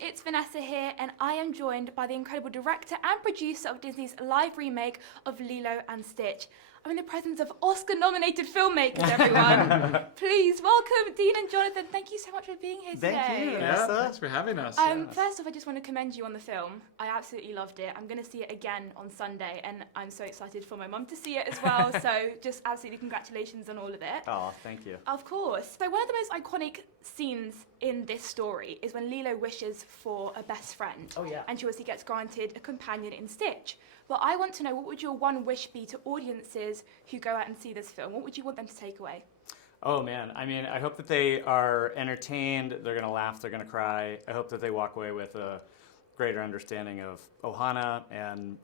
it's Vanessa here, and I am joined by the incredible director and producer of Disney's live remake of Lilo and Stitch. I'm in the presence of Oscar-nominated filmmakers, everyone. Please welcome Dean and Jonathan. Thank you so much for being here today. Thank you, Yeah, Vanessa. thanks for having us. First off, I just want to commend you on the film. I absolutely loved it. I'm going to see it again on Sunday, and I'm so excited for my mum to see it as well. So just absolutely congratulations on all of it. Oh, thank you. Of course. So one of the most iconic scenes in this story is when Lilo wishes for a best friend. Oh, yeah. And she obviously gets granted a companion in Stitch. But I want to know, what would your one wish be to audiences who go out and see this film? What would you want them to take away? Oh, man. I mean, I hope that they are entertained. They're going to laugh. They're going to cry. I hope that they walk away with a greater understanding of Ohana and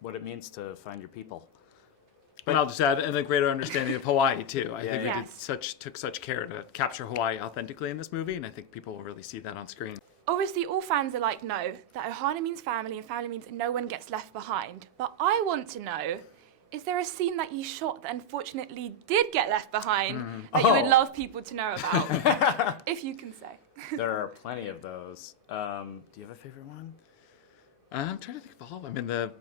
what it means to find your people. And I'll just add, and a greater understanding of Hawaii too. I think Yes. we took such care to capture Hawaii authentically in this movie, and I think people will really see that on screen. Obviously, all fans are like, no, that Ohana means family, and family means no one gets left behind. But I want to know, is there a scene that you shot that unfortunately did get left behind that you would love people to know about? If you can say. There are plenty of those. Do you have a favorite one? I'm trying to think of all of them. In the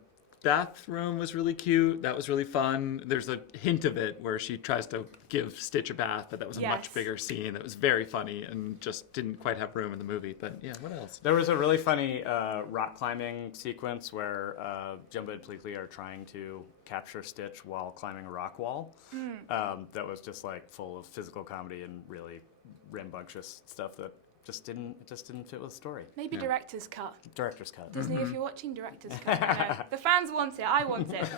bathroom was really cute. That was really fun. There's a hint of it where she tries to give Stitch a bath, but that was a much bigger scene. That was very funny and just didn't quite have room in the movie. But yeah, what else? There was a really funny rock climbing sequence where Jumbo and Pleakley are trying to capture Stitch while climbing a rock wall. That was just like full of physical comedy and really rambunctious stuff that just didn't fit with the story. Maybe director's cut. Director's cut. Disney, if you're watching director's cut, the fans want it. I want it.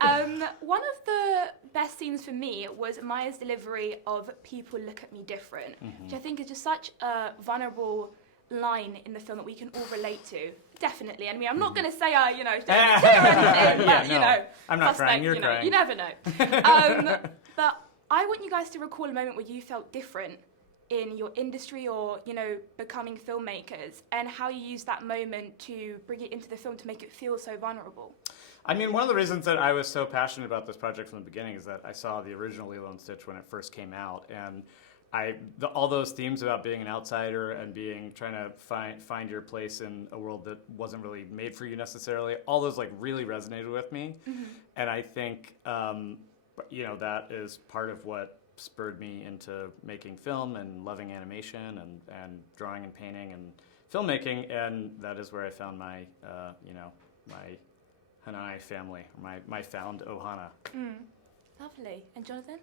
One of the best scenes for me was Maya's delivery of "People look at me different," which I think is just such a vulnerable line in the film that we can all relate to. Definitely. I mean, I'm not going to say, shed a tear or anything, but I'm not suspect, crying. You're crying. You never know. But I want you guys to recall a moment where you felt different in your industry or, becoming filmmakers, and how you use that moment to bring it into the film to make it feel so vulnerable. I mean, one of the reasons that I was so passionate about this project from the beginning is that I saw the original Lilo and Stitch when it first came out, and all those themes about being an outsider and trying to find your place in a world that wasn't really made for you necessarily, all those really resonated with me. And I think, that is part of what spurred me into making film and loving animation and drawing and painting and filmmaking, and that is where I found my my Hanai family, my found Ohana. Lovely. And Jonathan?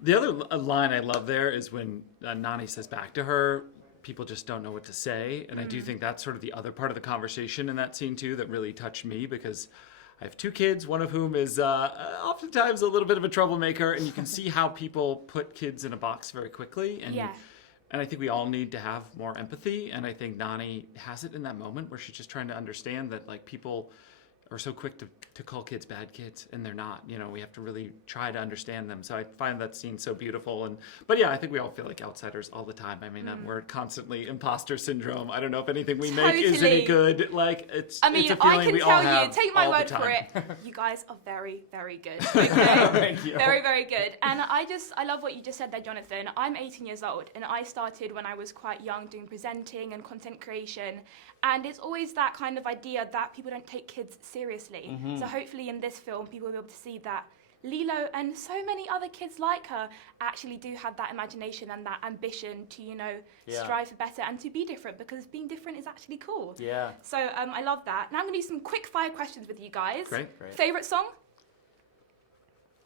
The other line I love there is when Nani says back to her, people just don't know what to say. And I do think that's sort of the other part of the conversation in that scene too that really touched me, because I have two kids, one of whom is oftentimes a little bit of a troublemaker, and you can see how people put kids in a box very quickly. And I think we all need to have more empathy, and I think Nani has it in that moment where she's just trying to understand that people are so quick to call kids bad kids, and they're not. We have to really try to understand them. So I find that scene so beautiful. But yeah, I think we all feel like outsiders all the time. I mean, we're constantly imposter syndrome. I don't know if anything we make is any good. It's a feeling I can we all tell have you, take my all the word for time. it, you guys are very, very good. Okay? Thank you. Very, very good. And I love what you just said there, Jonathan. I'm 18 years old, and I started when I was quite young doing presenting and content creation. And it's always that kind of idea that people don't take kids seriously. So hopefully in this film, people will be able to see that Lilo and so many other kids like her actually do have that imagination and that ambition to, strive for better and to be different, because being different is actually cool. Yeah. So I love that. Now I'm going to do some quick fire questions with you guys. Great. Favorite song?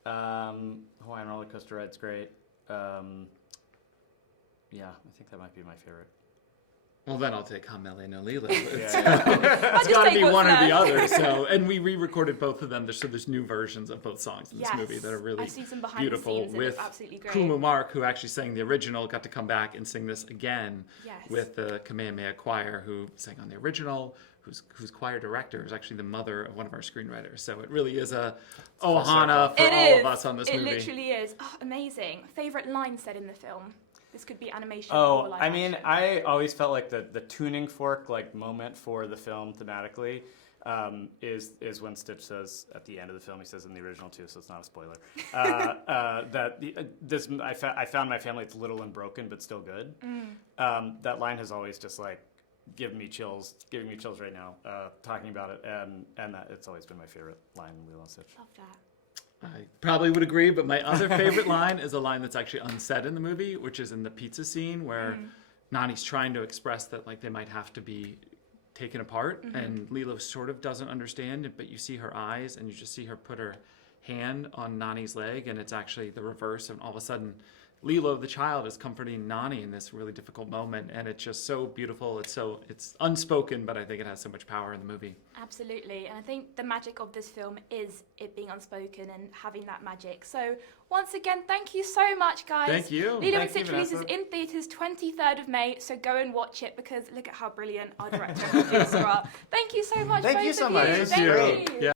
Hawaiian Roller Coaster Ride's great. I think that might be my favorite. Well, then I'll take Hamele no Lilo. I'll It's just got to take be what's one or the left. other. So, and we re-recorded both of them. So there's new versions of both songs in this movie that are really I see some behind beautiful. the scenes, with and it's absolutely great. Kumu Mark, who actually sang the original, got to come back and sing this again with the Kamehameha Choir, who sang on the original. Whose choir director is actually the mother of one of our screenwriters. So it really is a Ohana for all of us on this movie. It literally is. Oh, amazing. Favorite line said in the film? This could be animation Oh, or live I mean, action. I always felt like the tuning fork moment for the film thematically is when Stitch says at the end of the film, he says in the original too, so it's not a spoiler, I found my family, it's little and broken but still good. That line has always just giving me chills right now talking about it, and that it's always been my favorite line in Lilo Sitch. Love that. I probably would agree, but my other favorite line is a line that's actually unsaid in the movie, which is in the pizza scene where Nani's trying to express that like they might have to be taken apart, and Lilo sort of doesn't understand it, but you see her eyes and you just see her put her hand on Nani's leg, and it's actually the reverse, and all of a sudden Lilo, the child, is comforting Nani in this really difficult moment, and it's just so beautiful. It's unspoken, but I think it has so much power in the movie. Absolutely, and I think the magic of this film is it being unspoken and having that magic. So once again, thank you so much, guys. Thank you. Lilo Thank Sitch you, releases Vanessa. in theatres 23rd of May, so go and watch it because look at how brilliant our director and producer are. Thank you so much, Thank both you so of much. you. This is Thank great. you. Yeah.